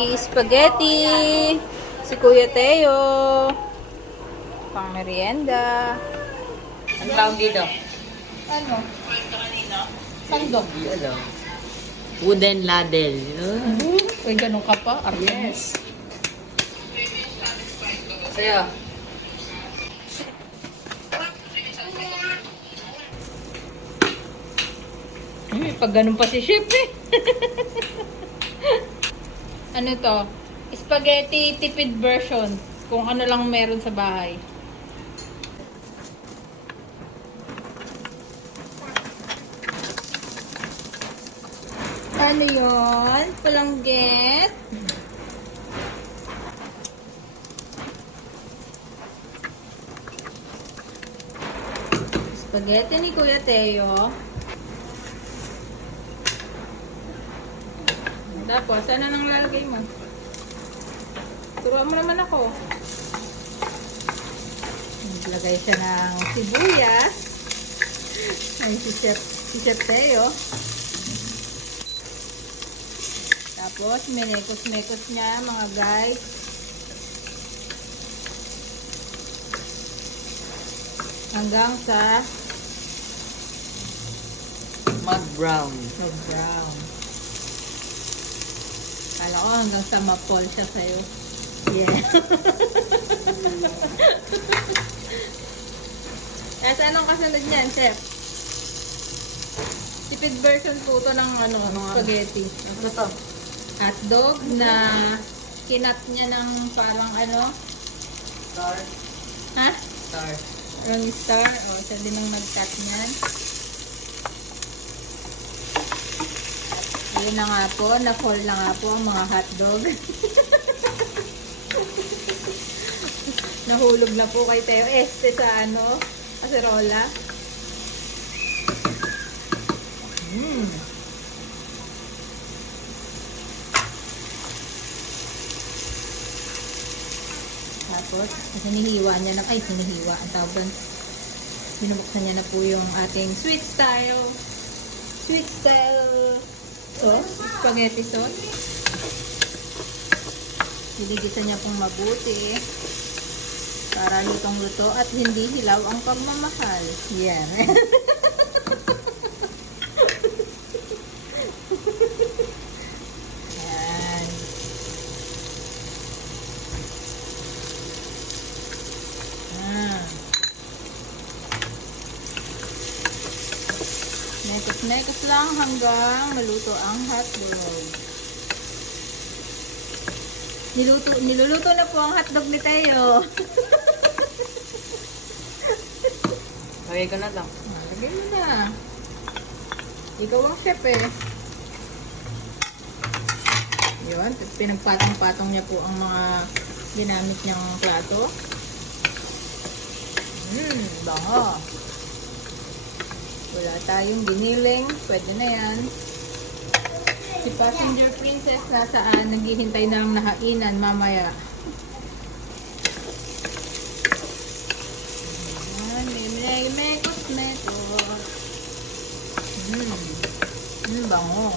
Nag-i-spaghetti si Kuya Teo. Pang merienda. Ang tawag dito? Ano? Sandok. Ano? Wooden ladle. Uy, ganun ka pa? Yes. Sa'yo. Pag ganun pa si Chef eh. Ano to? Spaghetti tipid version. Kung ano lang meron sa bahay. Ano yun? Palangget? Spaghetti ni Kuya Teo. Tapos, ano nang lalagay mo? Turuan mo naman ako. Naglagay siya ng sibuyas. Ay, si Chef Teo. Tapos, minekos-mekos niya, mga guys. Hanggang sa Mud brown. brown. Kala ko hanggang sa mapol siya sa'yo. Yeah. Tapos anong kasunod niyan, Chef? Tipid version po ito ng spaghetti. Ano to? Hotdog na kinat niya ng parang Star. ha? Star. Parang star. O, siya din ang nag-cut niyan. Yun na nga po, na-fall na nga po ang mga hotdog. Nahulog na po kay Teo Este sa kaserola. Tapos, hinihiwa niya na, hinihiwa, ang tawag doon. Binubuksan niya na po yung ating sweet style sauce, spaghetti sauce. Diligisan niya pong mabuti para lutong-luto at hindi hilaw ang pagmamahal. Yan. Yan. Mekos-mekos lang hanggang maluto ang hotdog. Niluluto na po ang hotdog ni Teo. Lagay ko na to. Lagay mo na. Ikaw ang chef eh. Yun, pinagpatong-patong niya po ang mga ginamit niyang plato. Bango. Wala tayong giniling. Pwede na yan. Si Passenger Princess nasaan? Naghihintay na lang nakainan mamaya. Ayan, may mekos-mekos. Bango.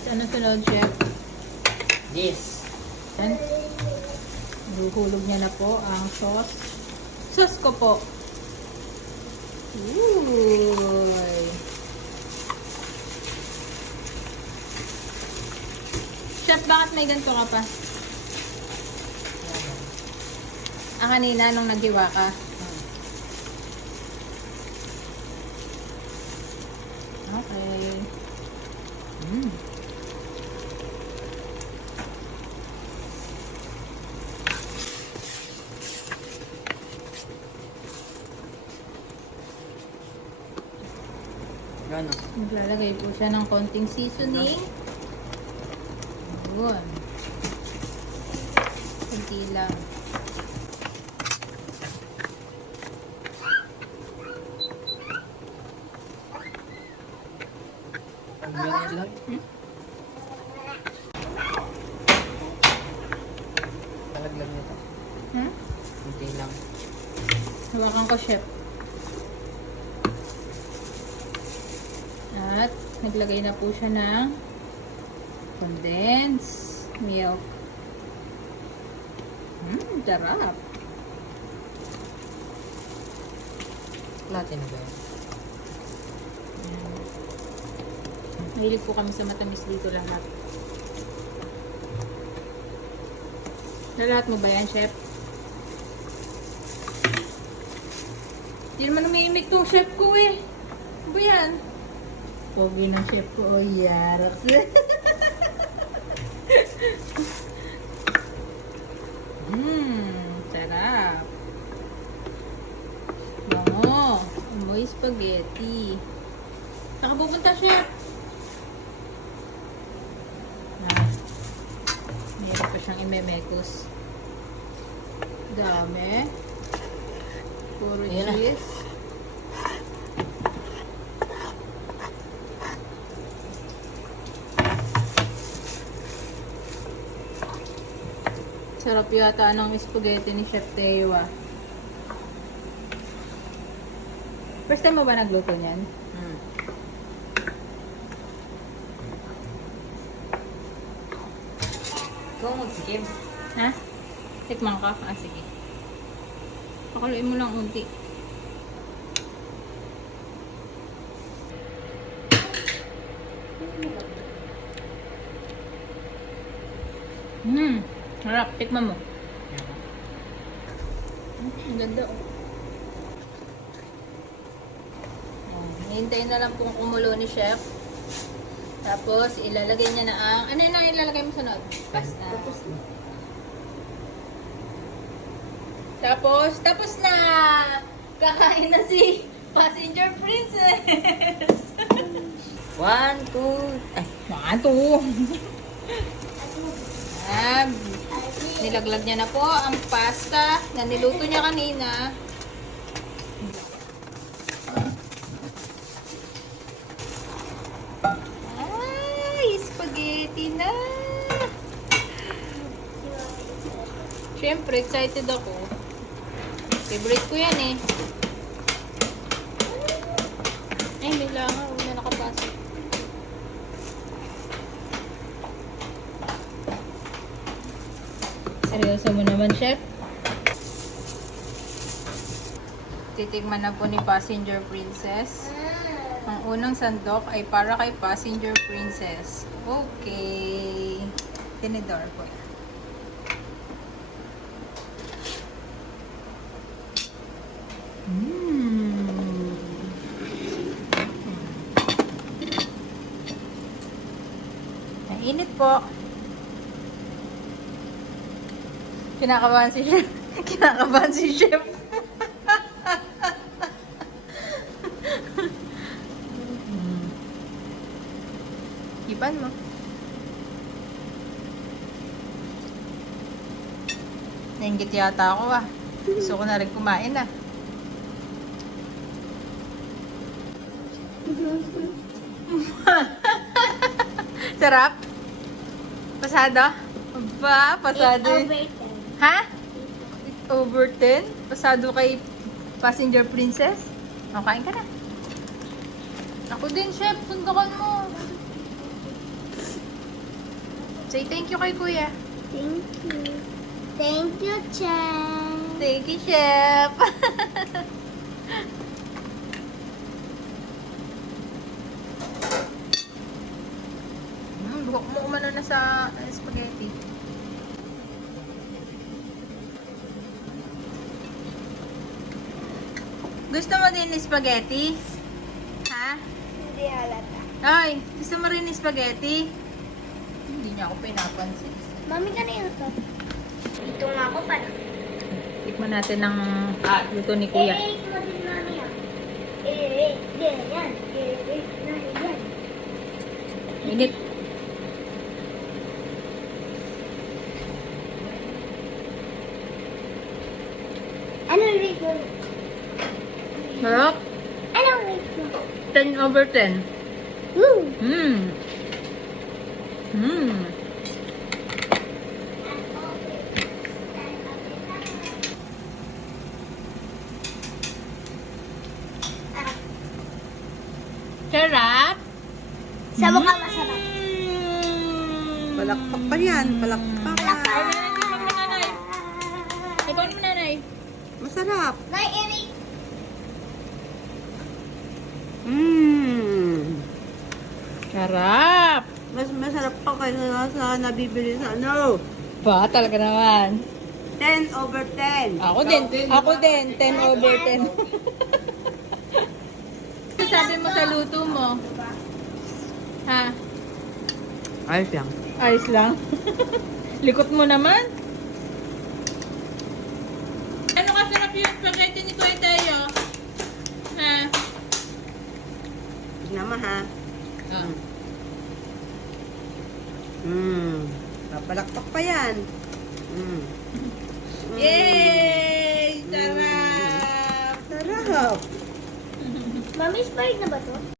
At ano sunod, Chef? This. Yan. Huhulog niya na po ang sauce. Sauce ko po. Uy. Chef, bakit may ganito ka pa? Kanina nung naghiwa ka. Okay. Gano? Maglalagay po siya ng konting seasoning. Yun. Kunti lang. Ganyan lang. Talaglag nito. Kunti lang. Hawakan ko, Chef. At naglagay na po siya ng Condensed milk. Sarap. Latte na ba yun? Mahilig po kami sa matamis dito lahat. Lahat mo ba yan, chef? Hindi naman umiimik tong chef ko eh. Ano ba yan? Pogi ng chef ko. Oh, yaraks. Sarap. Bango. Amoy spaghetti. Saan ka pupunta, chef? Meron pa siyang imemekos. Dami. Puro Ayan na. cheese. Sarap yata ng spaghetti ni Chef Teo ah. First time mo ba nagluto niyan? Ikaw magsikim. Ha? Tikman ka? Ah, sige. Pakuluin mo lang unti. Harap. Tikman mo. Ang ganda oh. Hintayin na lang pong kumulo ni Chef. Tapos, ilalagay niya na ang... Ano yun ang ilalagay mo sunod? Pasta. Tapos na! Kakain na si Passenger Princess! 1, 2, ay. Mato! Nilaglag niya na po ang pasta na niluto niya kanina. Ay, spaghetti na! Siyempre, excited ako. Favorite ko yan eh. Ay, may langaw na nakapasok. Seryoso mo naman, Chef? Titigman na po ni Passenger Princess. Ang unang sandok ay para kay Passenger Princess. Okay. Tinidor po. Mainit po. Kinakabahan si Chef. Kinakabahan si Chef. Ipan mo. Nainggit yata ako ah. Gusto ko na rin kumain ah. Sarap? Pasado? Aba, pasado. Ha? Over 10? Pasado kay Passenger Princess? O, kain ka na. Ako din, Chef. Sundukan mo. Say thank you kay Kuya. Thank you. Thank you, Chef. Thank you, Chef. Buhok mo umano na sa spaghetti. Gusto mo din ng spaghetti? Ha? Hindi halata. Ay, gusto mo rin ng spaghetti? Hindi niya ako pinapansin. Mami, kanina to. Dito nga ako pa. Tikman natin ng luto ni Kuya. Mo din, Mami. Yan. Yan. Init. Anong rate mo? Sarap. Anong rate mo? 10 over 10. Woo! Mmm. Mmm. Sarap. Sa mukha masarap. yan. Palakpakan. Ikaw mo, nanay. Masarap. Nay, Eric. Mmm. Sarap. Mas masarap pa kaysa sa nabibili sa ano. Ba, talaga naman. 10/10. Ako din, 10/10. Ano sabi mo sa luto mo? Ha? Ayos lang. Ayos lang. Likot mo naman. Ano kasarap yung spaghetti ni Kuya Tayo? Ha? Naman ha. Ah. Papalakpak pa yan. Yay! Sarap! Sarap. Mami, expired na ba to?